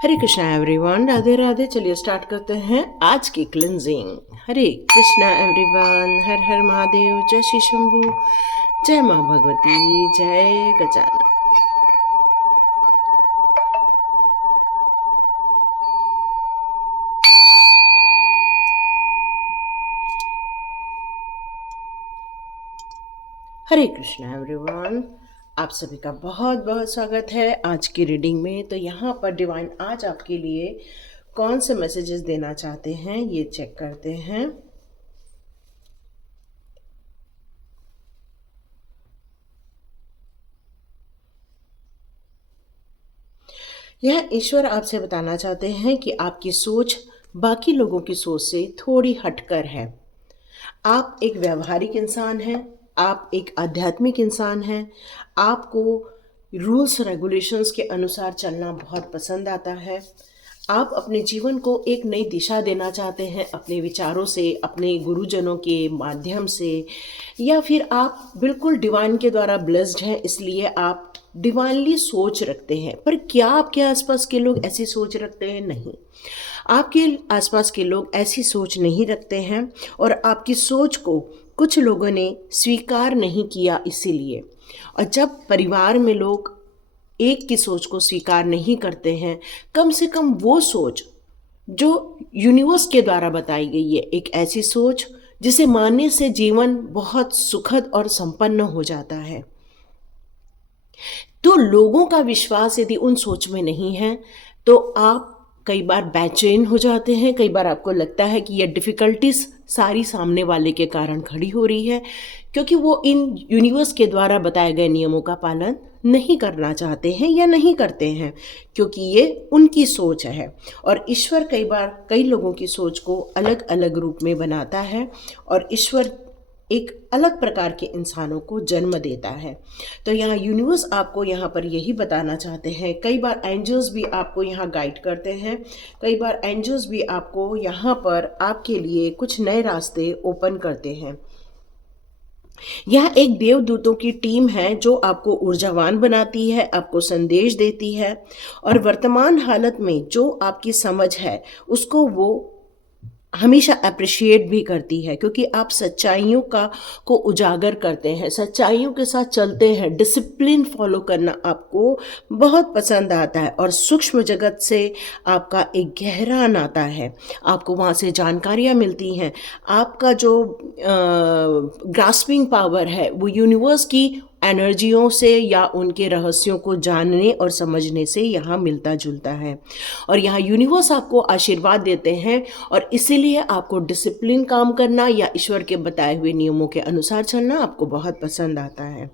हरे Krishna everyone, Radhe Radhe. चलिए start करते हैं आज की क्लिनजिंग। हरे कृष्णा एवरीवन, हर हर महादेव, जय श्री शंभू, जय माँ भगवती, जय गजानन। हरे कृष्णा एवरीवन, आप सभी का बहुत बहुत स्वागत है आज की रीडिंग में। तो यहाँ पर डिवाइन आज आपके लिए कौन से मैसेजेस देना चाहते हैं ये चेक करते हैं। यह ईश्वर आपसे बताना चाहते हैं कि आपकी सोच बाकी लोगों की सोच से थोड़ी हटकर है। आप एक व्यावहारिक इंसान हैं, आप एक आध्यात्मिक इंसान हैं। आपको रूल्स रेगुलेशंस के अनुसार चलना बहुत पसंद आता है। आप अपने जीवन को एक नई दिशा देना चाहते हैं अपने विचारों से, अपने गुरुजनों के माध्यम से, या फिर आप बिल्कुल डिवाइन के द्वारा ब्लेस्ड हैं, इसलिए आप डिवाइनली सोच रखते हैं। पर क्या आपके आसपास के लोग ऐसी सोच रखते हैं? नहीं, आपके आसपास के लोग ऐसी सोच नहीं रखते हैं और आपकी सोच को कुछ लोगों ने स्वीकार नहीं किया इसीलिए। और जब परिवार में लोग एक की सोच को स्वीकार नहीं करते हैं, कम से कम वो सोच जो यूनिवर्स के द्वारा बताई गई है, एक ऐसी सोच जिसे मानने से जीवन बहुत सुखद और संपन्न हो जाता है, तो लोगों का विश्वास यदि उन सोच में नहीं है तो आप कई बार बेचैन हो जाते हैं। कई बार आपको लगता है कि ये डिफ़िकल्टीज सारी सामने वाले के कारण खड़ी हो रही है, क्योंकि वो इन यूनिवर्स के द्वारा बताए गए नियमों का पालन नहीं करना चाहते हैं या नहीं करते हैं, क्योंकि ये उनकी सोच है। और ईश्वर कई बार कई लोगों की सोच को अलग अलग रूप में बनाता है और ईश्वर एक अलग प्रकार के इंसानों को जन्म देता है। तो यहाँ यूनिवर्स आपको यहाँ पर यही बताना चाहते हैं। कई बार एंजल्स भी आपको यहाँ गाइड करते हैं, कई बार एंजल्स भी आपको यहाँ पर आपके लिए कुछ नए रास्ते ओपन करते हैं। यह एक देवदूतों की टीम है जो आपको ऊर्जावान बनाती है, आपको संदेश देती है और वर्तमान हालत में जो आपकी समझ है उसको वो हमेशा अप्रिशिएट भी करती है, क्योंकि आप सच्चाइयों को उजागर करते हैं, सच्चाइयों के साथ चलते हैं। डिसिप्लिन फॉलो करना आपको बहुत पसंद आता है और सूक्ष्म जगत से आपका एक गहरा नाता है। आपको वहाँ से जानकारियाँ मिलती हैं। आपका जो ग्रास्पिंग पावर है वो यूनिवर्स की एनर्जियों से या उनके रहस्यों को जानने और समझने से यहाँ मिलता जुलता है। और यहाँ यूनिवर्स आपको आशीर्वाद देते हैं और इसीलिए आपको डिसिप्लिन काम करना या ईश्वर के बताए हुए नियमों के अनुसार चलना आपको बहुत पसंद आता है।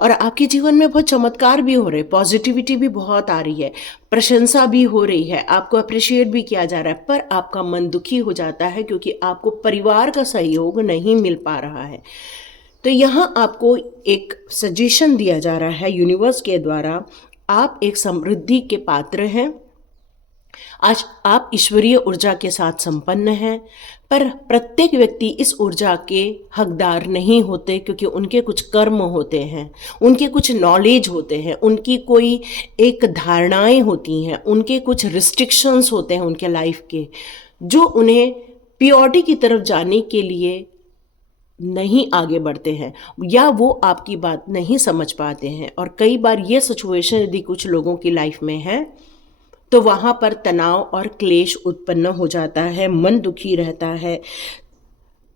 और आपके जीवन में बहुत चमत्कार भी हो रहे, पॉजिटिविटी भी बहुत आ रही है, प्रशंसा भी हो रही है, आपको अप्रिशिएट भी किया जा रहा है। पर आपका मन दुखी हो जाता है क्योंकि आपको परिवार का सहयोग नहीं मिल पा रहा है। तो यहाँ आपको एक सजेशन दिया जा रहा है यूनिवर्स के द्वारा। आप एक समृद्धि के पात्र हैं, आज आप ईश्वरीय ऊर्जा के साथ संपन्न हैं, पर प्रत्येक व्यक्ति इस ऊर्जा के हकदार नहीं होते, क्योंकि उनके कुछ कर्म होते हैं, उनके कुछ नॉलेज होते हैं, उनकी कोई एक धारणाएं होती हैं, उनके कुछ रिस्ट्रिक्शंस होते हैं उनके लाइफ के, जो उन्हें प्योरिटी की तरफ जाने के लिए नहीं आगे बढ़ते हैं या वो आपकी बात नहीं समझ पाते हैं। और कई बार ये सिचुएशन यदि कुछ लोगों की लाइफ में है तो वहाँ पर तनाव और क्लेश उत्पन्न हो जाता है, मन दुखी रहता है।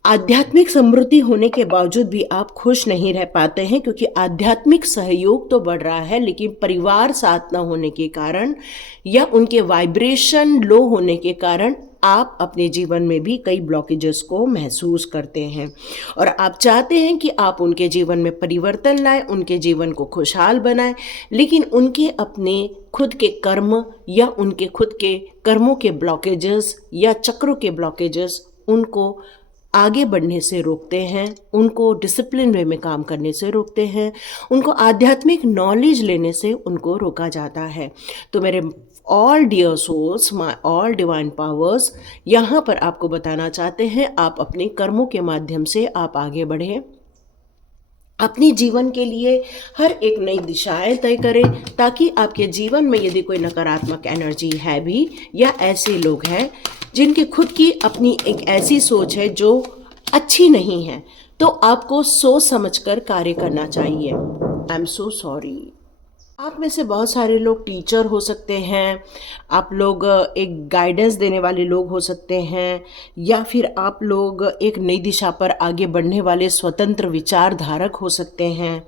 आध्यात्मिक समृद्धि होने के बावजूद भी आप खुश नहीं रह पाते हैं, क्योंकि आध्यात्मिक सहयोग तो बढ़ रहा है लेकिन परिवार साथ न होने के कारण या उनके वाइब्रेशन लो होने के कारण आप अपने जीवन में भी कई ब्लॉकेजेस को महसूस करते हैं और आप चाहते हैं कि आप उनके जीवन में परिवर्तन लाएं, उनके जीवन को खुशहाल बनाएं, लेकिन उनके अपने खुद के कर्म या उनके खुद के कर्मों के ब्लॉकेजेस या चक्रों के ब्लॉकेजेस उनको आगे बढ़ने से रोकते हैं, उनको डिसिप्लिन वे में काम करने से रोकते हैं, उनको आध्यात्मिक नॉलेज लेने से उनको रोका जाता है। तो मेरे all dear souls, my all divine powers, यहाँ पर आपको बताना चाहते हैं आप अपने कर्मों के माध्यम से आप आगे बढ़ें, अपनी जीवन के लिए हर एक नई दिशाएं तय करें, ताकि आपके जीवन में यदि कोई नकारात्मक एनर्जी है भी, या ऐसे लोग हैं जिनकी खुद की अपनी एक ऐसी सोच है जो अच्छी नहीं है, तो आपको सोच समझकर कार्य करना चाहिए। I am so sorry. आप में से बहुत सारे लोग टीचर हो सकते हैं, आप लोग एक गाइडेंस देने वाले लोग हो सकते हैं, या फिर आप लोग एक नई दिशा पर आगे बढ़ने वाले स्वतंत्र विचारधारक हो सकते हैं।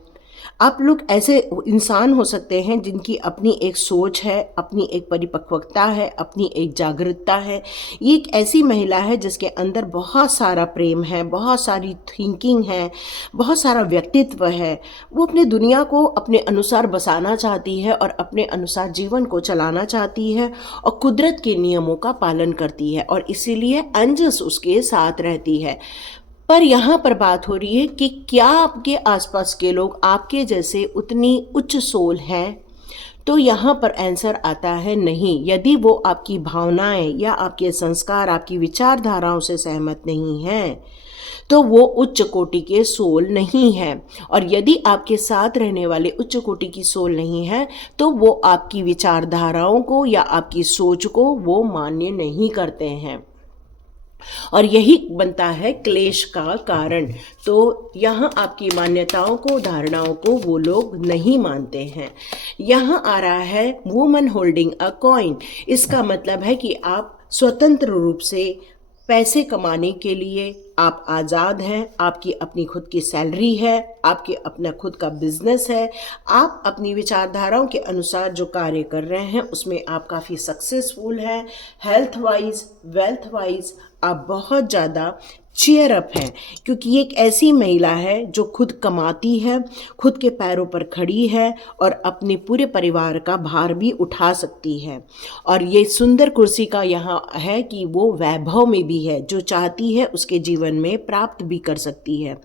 आप लोग ऐसे इंसान हो सकते हैं जिनकी अपनी एक सोच है, अपनी एक परिपक्वता है, अपनी एक जागरूकता है। ये एक ऐसी महिला है जिसके अंदर बहुत सारा प्रेम है, बहुत सारी थिंकिंग है, बहुत सारा व्यक्तित्व है। वो अपने दुनिया को अपने अनुसार बसाना चाहती है और अपने अनुसार जीवन को चलाना चाहती है, और कुदरत के नियमों का पालन करती है, और इसीलिए अंजस उसके साथ रहती है। पर यहाँ पर बात हो रही है कि क्या आपके आसपास के लोग आपके जैसे उतनी उच्च सोल हैं? तो यहाँ पर आंसर आता है नहीं। यदि वो आपकी भावनाएं या आपके संस्कार, आपकी विचारधाराओं से सहमत नहीं हैं, तो वो उच्च कोटि के सोल नहीं है। और यदि आपके साथ रहने वाले उच्च कोटि की सोल नहीं है, तो वो आपकी विचारधाराओं को या आपकी सोच को वो मान्य नहीं करते हैं, और यही बनता है क्लेश का कारण। तो यहाँ आपकी मान्यताओं को, धारणाओं को वो लोग नहीं मानते हैं। यहाँ आ रहा है वुमन होल्डिंग अ कॉइन। इसका मतलब है कि आप स्वतंत्र रूप से पैसे कमाने के लिए आप आज़ाद हैं, आपकी अपनी खुद की सैलरी है, आपके अपना खुद का बिजनेस है, आप अपनी विचारधाराओं के अनुसार जो कार्य कर रहे हैं उसमें आप काफ़ी सक्सेसफुल हैं। हेल्थ वाइज, वेल्थ वाइज आप बहुत ज़्यादा चीयर अप है, क्योंकि ये एक ऐसी महिला है जो खुद कमाती है, खुद के पैरों पर खड़ी है, और अपने पूरे परिवार का भार भी उठा सकती है। और ये सुंदर कुर्सी का यहाँ है कि वो वैभव में भी है, जो चाहती है उसके जीवन में प्राप्त भी कर सकती है।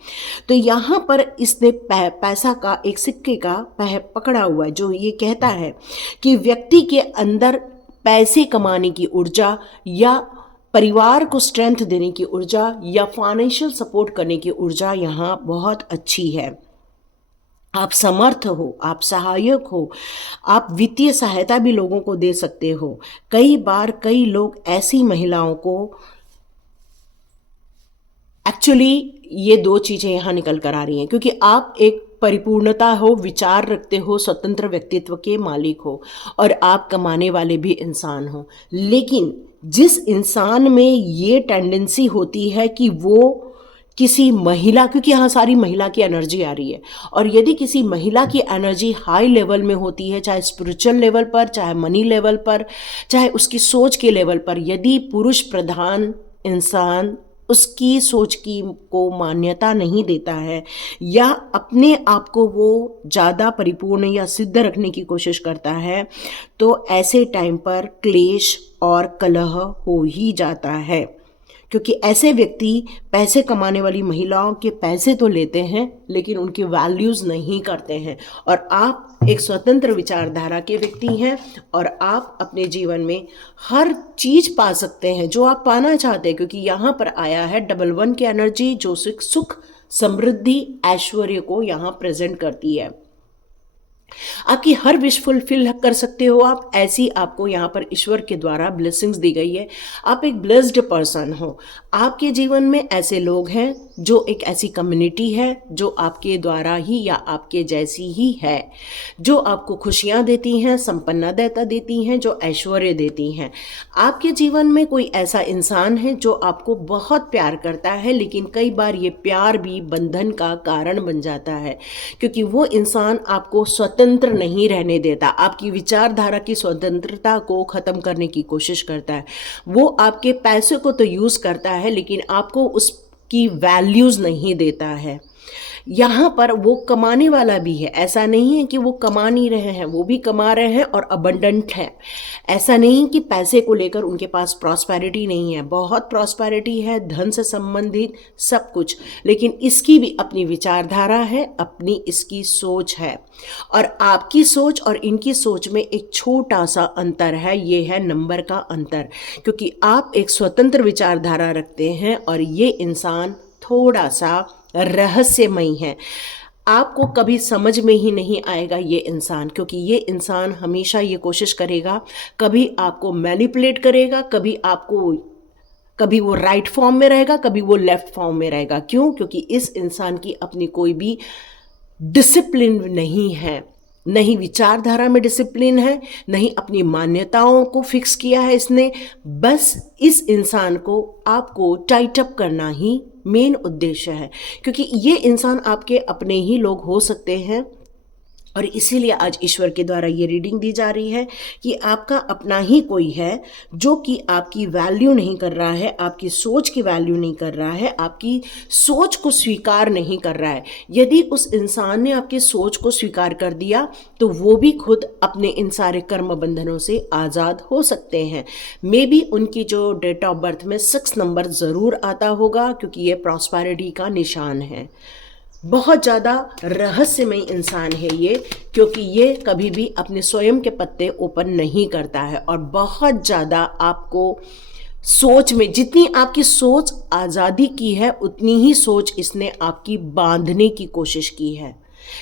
तो यहाँ पर इसने पैसा का एक सिक्के का पकड़ा हुआ है, जो ये कहता है कि व्यक्ति के अंदर पैसे कमाने की ऊर्जा, या परिवार को स्ट्रेंथ देने की ऊर्जा, या फाइनेंशियल सपोर्ट करने की ऊर्जा यहाँ बहुत अच्छी है। आप समर्थ हो, आप सहायक हो, आप वित्तीय सहायता भी लोगों को दे सकते हो। कई बार कई लोग ऐसी महिलाओं को एक्चुअली ये दो चीज़ें यहाँ निकल कर आ रही हैं, क्योंकि आप एक परिपूर्णता हो, विचार रखते हो, स्वतंत्र व्यक्तित्व के मालिक हो, और आप कमाने वाले भी इंसान हो। लेकिन जिस इंसान में ये टेंडेंसी होती है कि वो किसी महिला, क्योंकि यहाँ सारी महिला की एनर्जी आ रही है, और यदि किसी महिला की एनर्जी हाई लेवल में होती है, चाहे स्पिरिचुअल लेवल पर, चाहे मनी लेवल पर, चाहे उसकी सोच के लेवल पर, यदि पुरुष प्रधान इंसान उसकी सोच की को मान्यता नहीं देता है, या अपने आप को वो ज़्यादा परिपूर्ण या सिद्ध रखने की कोशिश करता है, तो ऐसे टाइम पर क्लेश और कलह हो ही जाता है। क्योंकि ऐसे व्यक्ति पैसे कमाने वाली महिलाओं के पैसे तो लेते हैं, लेकिन उनकी वैल्यूज़ नहीं करते हैं। और आप एक स्वतंत्र विचारधारा के व्यक्ति हैं, और आप अपने जीवन में हर चीज़ पा सकते हैं जो आप पाना चाहते हैं, क्योंकि यहाँ पर आया है डबल 1 की एनर्जी, जो सुख, समृद्धि, ऐश्वर्य को यहाँ प्रेजेंट करती है। आपकी हर विश फुलफिल कर सकते हो आप, ऐसी आपको यहाँ पर ईश्वर के द्वारा ब्लेसिंग्स दी गई है। आप एक ब्लेस्ड पर्सन हो। आपके जीवन में ऐसे लोग हैं, जो एक ऐसी कम्युनिटी है जो आपके द्वारा ही या आपके जैसी ही है, जो आपको खुशियाँ देती हैं, संपन्नता देती हैं, जो ऐश्वर्य देती हैं। आपके जीवन में कोई ऐसा इंसान है जो आपको बहुत प्यार करता है, लेकिन कई बार ये प्यार भी बंधन का कारण बन जाता है, क्योंकि वो इंसान आपको स्वतंत्र नहीं रहने देता, आपकी विचारधारा की स्वतंत्रता को ख़त्म करने की कोशिश करता है। वो आपके पैसे को तो यूज़ करता है, लेकिन आपको उसकी वैल्यूज़ नहीं देता है। यहाँ पर वो कमाने वाला भी है, ऐसा नहीं है कि वो कमा नहीं रहे हैं, वो भी कमा रहे हैं और अबंडेंट है। ऐसा नहीं कि पैसे को लेकर उनके पास प्रॉस्पेरिटी नहीं है, बहुत प्रॉस्पेरिटी है, धन से संबंधित सब कुछ, लेकिन इसकी भी अपनी विचारधारा है, अपनी इसकी सोच है। और आपकी सोच और इनकी सोच में एक छोटा सा अंतर है, ये है नंबर का अंतर, क्योंकि आप एक स्वतंत्र विचारधारा रखते हैं और ये इंसान थोड़ा सा रहस्यमयी है। आपको कभी समझ में ही नहीं आएगा ये इंसान, क्योंकि ये इंसान हमेशा ये कोशिश करेगा, कभी आपको मैनिपुलेट करेगा, कभी वो राइट फॉर्म में रहेगा, कभी वो लेफ्ट फॉर्म में रहेगा। क्यों? क्योंकि इस इंसान की अपनी कोई भी डिसिप्लिन नहीं है, नहीं विचारधारा में डिसिप्लिन है, नहीं अपनी मान्यताओं को फिक्स किया है इसने। बस इस इंसान को आपको टाइट अप करना ही मेन उद्देश्य है, क्योंकि ये इंसान आपके अपने ही लोग हो सकते हैं। और इसीलिए आज ईश्वर के द्वारा ये रीडिंग दी जा रही है कि आपका अपना ही कोई है जो कि आपकी वैल्यू नहीं कर रहा है, आपकी सोच की वैल्यू नहीं कर रहा है, आपकी सोच को स्वीकार नहीं कर रहा है। यदि उस इंसान ने आपकी सोच को स्वीकार कर दिया तो वो भी खुद अपने इन सारे कर्म बंधनों से आज़ाद हो सकते हैं। मे बी उनकी जो डेट ऑफ बर्थ में 6 नंबर ज़रूर आता होगा, क्योंकि ये प्रॉस्पेरिटी का निशान है। बहुत ज़्यादा रहस्यमय इंसान है ये, क्योंकि ये कभी भी अपने स्वयं के पत्ते ओपन नहीं करता है। और बहुत ज़्यादा आपको सोच में, जितनी आपकी सोच आज़ादी की है उतनी ही सोच इसने आपकी बांधने की कोशिश की है।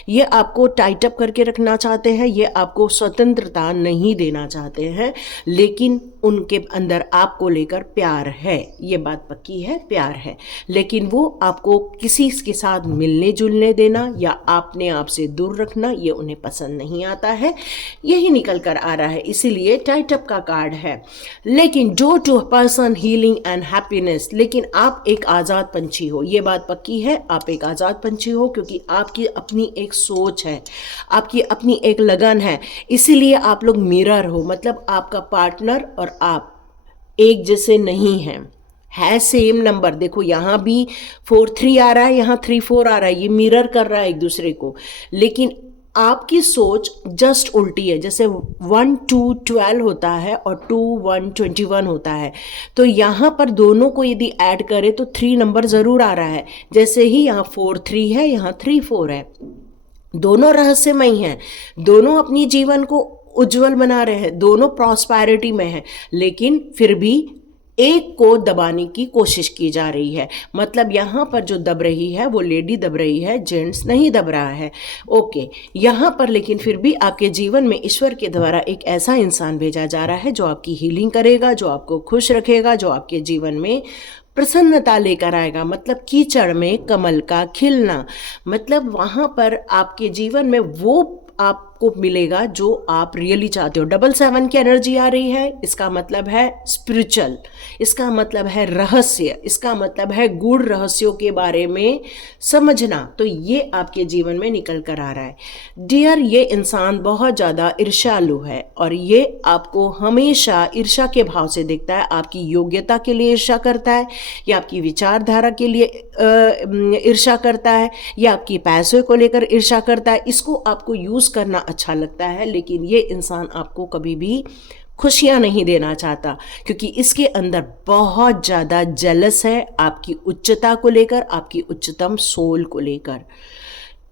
ये आपको टाइट अप करके रखना चाहते हैं, ये आपको स्वतंत्रता नहीं देना चाहते हैं, लेकिन उनके अंदर आपको लेकर प्यार है, ये बात पक्की है, प्यार है। लेकिन वो आपको किसी के साथ मिलने जुलने देना या अपने आप से दूर रखना, ये उन्हें पसंद नहीं आता है। यही निकल कर आ रहा है, इसीलिए टाइट अप का कार्ड है। लेकिन जो two person healing and happiness, लेकिन आप एक आज़ाद पंछी हो, ये बात पक्की है, आप एक आज़ाद पंछी हो, क्योंकि आपकी अपनी एक सोच है, आपकी अपनी एक लगन है। इसीलिए आप लोग मिरर हो, मतलब आपका पार्टनर और आप एक जैसे नहीं हैं, है सेम नंबर। देखो यहाँ भी 4-3 आ रहा है, यहाँ 3-4 आ रहा है, ये मिरर कर रहा है एक दूसरे को। लेकिन आपकी सोच जस्ट उल्टी है। जैसे 1-2-12 होता है और 2-1-21 होता है, तो यहाँ पर दोनों को यदि ऐड करें तो 3 नंबर ज़रूर आ रहा है। जैसे ही यहाँ 4-3 है, यहाँ 3-4 है। दोनों रहस्यमय हैं, दोनों अपनी जीवन को उज्जवल बना रहे हैं, दोनों प्रॉस्पेरिटी में हैं, लेकिन फिर भी एक को दबाने की कोशिश की जा रही है। मतलब यहाँ पर जो दब रही है वो लेडी दब रही है, जेंट्स नहीं दब रहा है। ओके, यहाँ पर लेकिन फिर भी आपके जीवन में ईश्वर के द्वारा एक ऐसा इंसान भेजा जा रहा है जो आपकी हीलिंग करेगा, जो आपको खुश रखेगा, जो आपके जीवन में प्रसन्नता लेकर आएगा। मतलब कीचड़ में कमल का खिलना, मतलब वहाँ पर आपके जीवन में वो आपको मिलेगा जो आप रियली चाहते हो। 7-7 की एनर्जी आ रही है, इसका मतलब है स्पिरिचुअल, इसका मतलब है रहस्य, इसका मतलब है गूढ़ रहस्यों के बारे में समझना। तो ये आपके जीवन में निकल कर आ रहा है। डियर, ये इंसान बहुत ज़्यादा ईर्ष्यालु है और ये आपको हमेशा ईर्ष्या के भाव से देखता है। आपकी योग्यता के लिए ईर्ष्या करता है, या आपकी विचारधारा के लिए ईर्ष्या करता है, या आपकी पैसों को लेकर ईर्ष्या करता है। इसको आपको यूज़ करना अच्छा लगता है, लेकिन ये इंसान आपको कभी भी खुशियां नहीं देना चाहता, क्योंकि इसके अंदर बहुत ज़्यादा जेलस है आपकी उच्चता को लेकर, आपकी उच्चतम सोल को लेकर।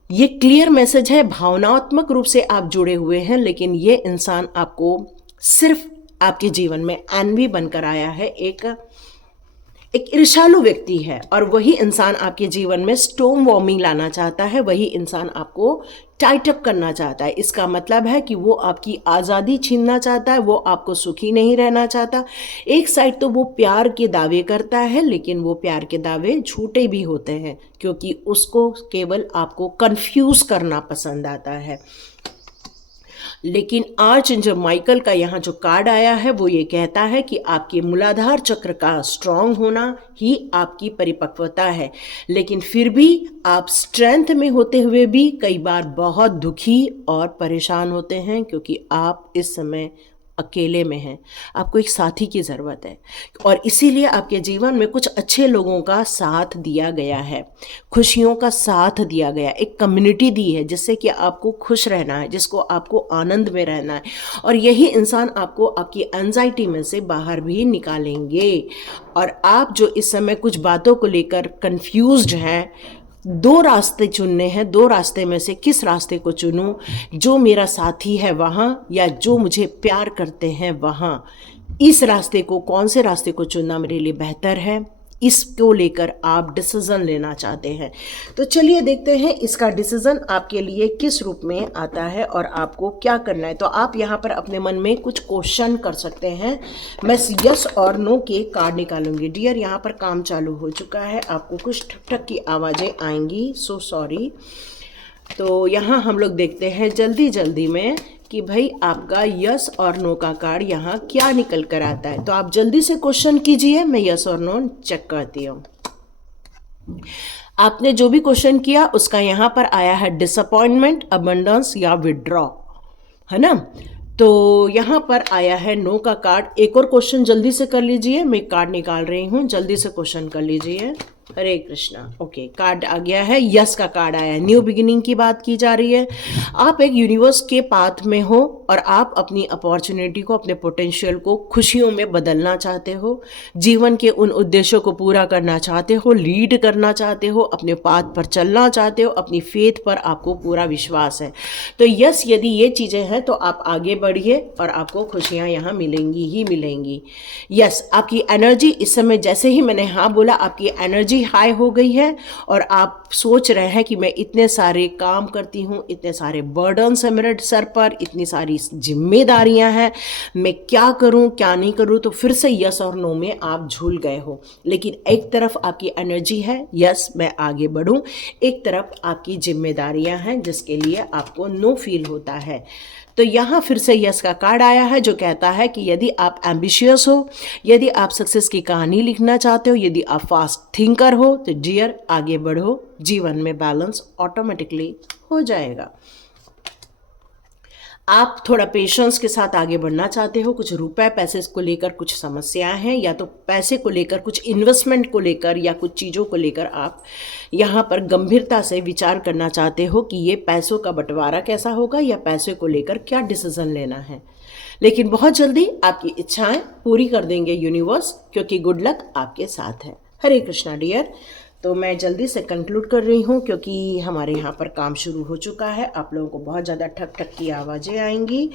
ये क्लियर मैसेज है, भावनात्मक रूप से आप जुड़े हुए हैं, लेकिन ये इंसान आपको सिर्फ आपके जीवन में एनवी बनकर आया है, एक ईर्ष्यालु व्यक्ति है। और वही इंसान आपके जीवन में स्टॉर्म वार्मिंग लाना चाहता है, वही इंसान आपको टाइट अप करना चाहता है। इसका मतलब है कि वो आपकी आज़ादी छीनना चाहता है, वो आपको सुखी नहीं रहना चाहता। एक साइड तो वो प्यार के दावे करता है, लेकिन वो प्यार के दावे झूठे भी होते हैं, क्योंकि उसको केवल आपको कंफ्यूज करना पसंद आता है। लेकिन आर्चएंजल माइकल का यहाँ जो कार्ड आया है वो ये कहता है कि आपके मूलाधार चक्र का स्ट्रांग होना ही आपकी परिपक्वता है। लेकिन फिर भी आप स्ट्रेंथ में होते हुए भी कई बार बहुत दुखी और परेशान होते हैं, क्योंकि आप इस समय अकेले में हैं, आपको एक साथी की ज़रूरत है। और इसीलिए आपके जीवन में कुछ अच्छे लोगों का साथ दिया गया है, खुशियों का साथ दिया गया, एक कम्युनिटी दी है जिससे कि आपको खुश रहना है, जिसको आपको आनंद में रहना है। और यही इंसान आपको आपकी एंजाइटी में से बाहर भी निकालेंगे। और आप जो इस समय कुछ बातों को लेकर कंफ्यूज्ड हैं, 2 रास्ते चुनने हैं, 2 रास्ते में से किस रास्ते को चुनूं, जो मेरा साथी है वहाँ या जो मुझे प्यार करते हैं वहाँ, इस रास्ते को, कौन से रास्ते को चुनना मेरे लिए बेहतर है, इसको लेकर आप डिसीजन लेना चाहते हैं। तो चलिए देखते हैं इसका डिसीजन आपके लिए किस रूप में आता है और आपको क्या करना है। तो आप यहाँ पर अपने मन में कुछ क्वेश्चन कर सकते हैं। मैं यस और नो के कार्ड निकालूंगी। डियर, यहाँ पर काम चालू हो चुका है, आपको कुछ ठक ठक की आवाज़ें आएंगी, सो सॉरी। तो यहाँ हम लोग देखते हैं जल्दी जल्दी में कि भाई आपका यस और नो का कार्ड यहाँ क्या निकल कर आता है। तो आप जल्दी से क्वेश्चन कीजिए, मैं यस और नो चेक करती हूँ। आपने जो भी क्वेश्चन किया उसका यहाँ पर आया है डिसअपॉइंटमेंट, अबंडेंस या विड्रॉ, है ना। तो यहाँ पर आया है नो का कार्ड। एक और क्वेश्चन जल्दी से कर लीजिए, मैं कार्ड निकाल रही हूँ, जल्दी से क्वेश्चन कर लीजिए। हरे कृष्णा। ओके, कार्ड आ गया है, यस का कार्ड आया है। न्यू बिगिनिंग की बात की जा रही है। आप एक यूनिवर्स के पाथ में हो और आप अपनी अपॉर्चुनिटी को, अपने पोटेंशियल को खुशियों में बदलना चाहते हो, जीवन के उन उद्देश्यों को पूरा करना चाहते हो, लीड करना चाहते हो, अपने पाथ पर चलना चाहते हो, अपनी फेथ पर आपको पूरा विश्वास है। तो यस, यदि ये चीज़ें हैं तो आप आगे बढ़िए और आपको खुशियाँ यहाँ मिलेंगी ही मिलेंगी। यस, आपकी एनर्जी इस समय, जैसे ही मैंने हाँ बोला, आपकी एनर्जी हाई हो गई है और आप सोच रहे हैं कि मैं इतने सारे काम करती हूँ, इतने सारे बर्डन्स है मेरे सर पर, इतनी सारी जिम्मेदारियां हैं, मैं क्या करूँ क्या नहीं करूँ। तो फिर से यस और नो में आप झूल गए हो। लेकिन एक तरफ आपकी एनर्जी है, यस मैं आगे बढ़ूँ, एक तरफ आपकी जिम्मेदारियां हैं जिसके लिए आपको नो फील होता है। तो यहाँ फिर से यस का कार्ड आया है जो कहता है कि यदि आप एम्बिशियस हो, यदि आप सक्सेस की कहानी लिखना चाहते हो, यदि आप फास्ट थिंकर हो, तो डियर आगे बढ़ो, जीवन में बैलेंस ऑटोमेटिकली हो जाएगा। आप थोड़ा पेशेंस के साथ आगे बढ़ना चाहते हो, कुछ रुपए पैसे को लेकर कुछ समस्याएं हैं, या तो पैसे को लेकर, कुछ इन्वेस्टमेंट को लेकर, या कुछ चीज़ों को लेकर आप यहाँ पर गंभीरता से विचार करना चाहते हो कि ये पैसों का बंटवारा कैसा होगा या पैसे को लेकर क्या डिसीजन लेना है। लेकिन बहुत जल्दी आपकी इच्छाएं पूरी कर देंगे यूनिवर्स, क्योंकि गुड लक आपके साथ है। हरे कृष्णा डियर। तो मैं जल्दी से कंक्लूड कर रही हूँ क्योंकि हमारे यहाँ पर काम शुरू हो चुका है। आप लोगों को बहुत ज़्यादा ठक ठक की आवाज़ें आएंगी।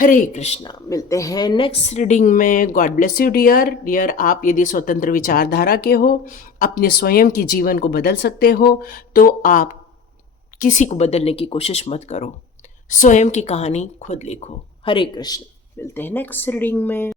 हरे कृष्णा। मिलते हैं नेक्स्ट रीडिंग में। God bless you dear. Dear, आप यदि स्वतंत्र विचारधारा के हो, अपने स्वयं की जीवन को बदल सकते हो, तो आप किसी को बदलने की कोशिश मत करो, स्वयं की कहानी खुद लिखो। हरे कृष्ण। मिलते हैं नेक्स्ट रीडिंग में।